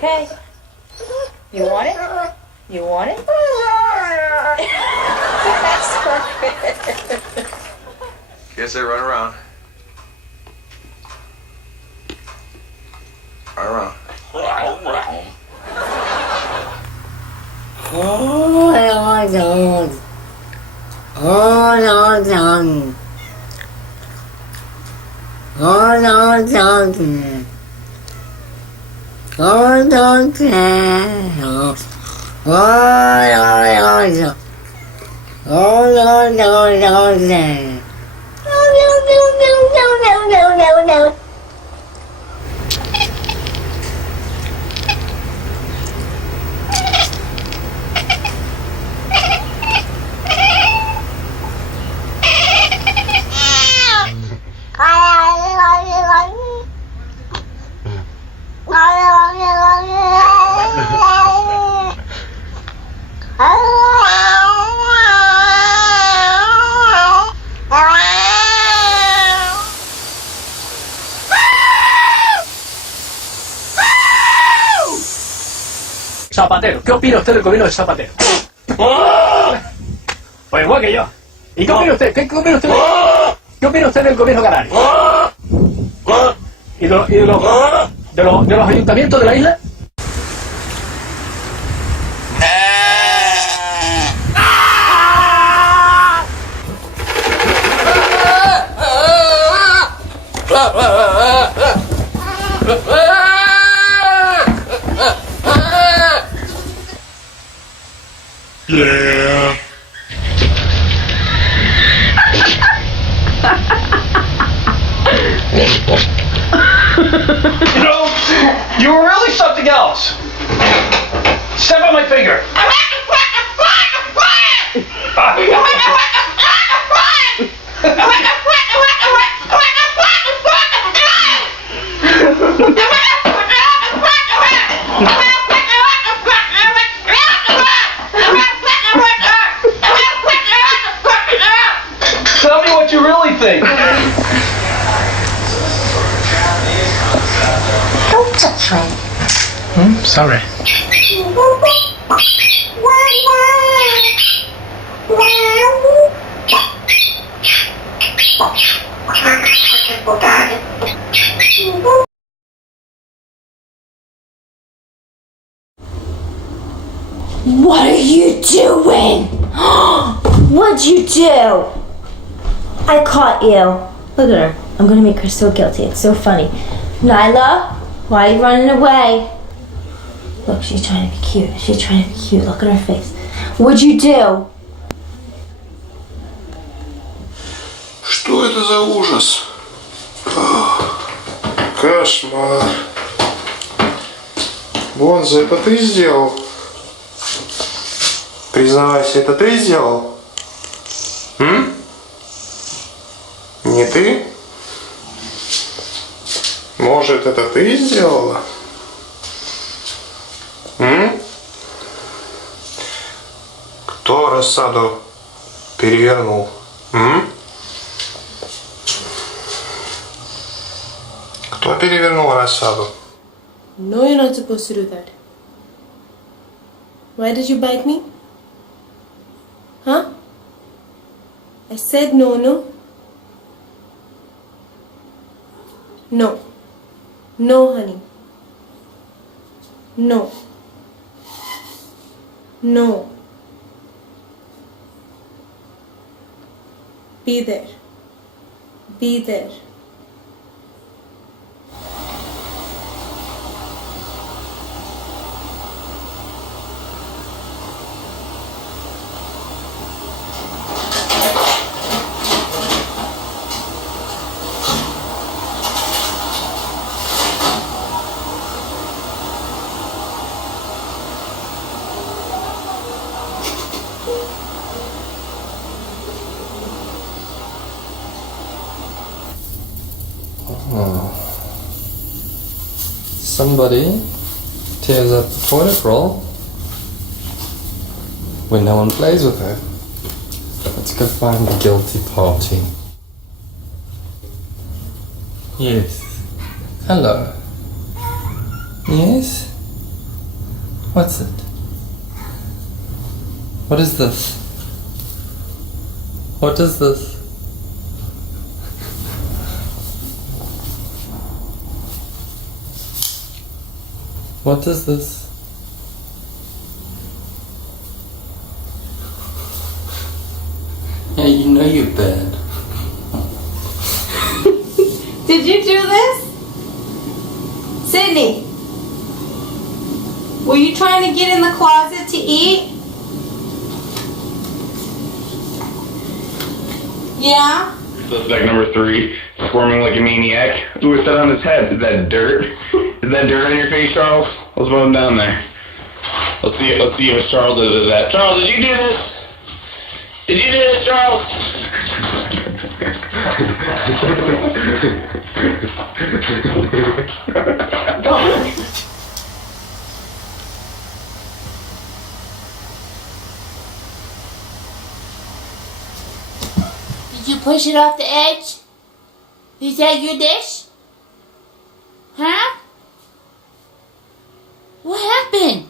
Okay. You want it? You want it? That's perfect. Guess they run around. Run around. Oh, Lord. Oh, Lord. Oh, Lord. Oh, don't care. Oh, Lord. Oh, Lord. No. Zapatero, ¿qué opina usted del gobierno de Zapatero? Pues igual que yo. ¿Y qué opina usted? ¿Qué opina usted? ¿Qué opina usted del gobierno canario? ¿Y de los ayuntamientos de la isla? Yeah. You were really something else. Step on my finger. Tell me what you really think. Don't touch me. Sorry. What are you doing? What'd you do? I caught you. Look at her. I'm gonna make her so guilty. It's so funny. Nyla, why are you running away? Look, she's trying to be cute. Look at her face. What'd you do? Что это за ужас? Кошмар. Бонза, это ты сделал? Признавайся, это ты сделал? Не ты? Может, это ты сделала? Кто рассаду перевернул? Кто перевернул рассаду? No, you're not supposed to do that. Why did you bite me? Huh? I said no, no. No. No, honey. No. No. Be there. Be there. Somebody tears up the toilet roll when no one plays with her. Let's go find the guilty party. Yes. Hello. Yes? What's it? What is this? What is this? What is this? Yeah, you know you're bad. Did you do this? Sydney, were you trying to get in the closet to eat? Yeah? Suspect number 3, squirming like a maniac. Who was that on his head? Is that dirt? Is that dirt on your face, Charles? Let's move him down there. Let's see if it's Charles that did that. Charles, did you do this? Did you do this, Charles? Did you push it off the edge? Is that your dish? Huh? What happened?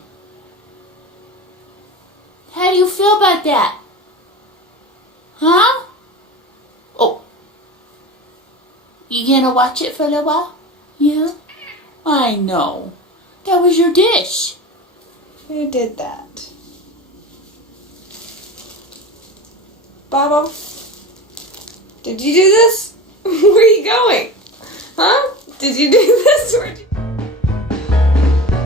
How do you feel about that? Huh? Oh. You gonna watch it for a little while? Yeah? I know. That was your dish. Who did that? Baba? Did you do this? Where are you going? Huh? Did you do this? Where'd you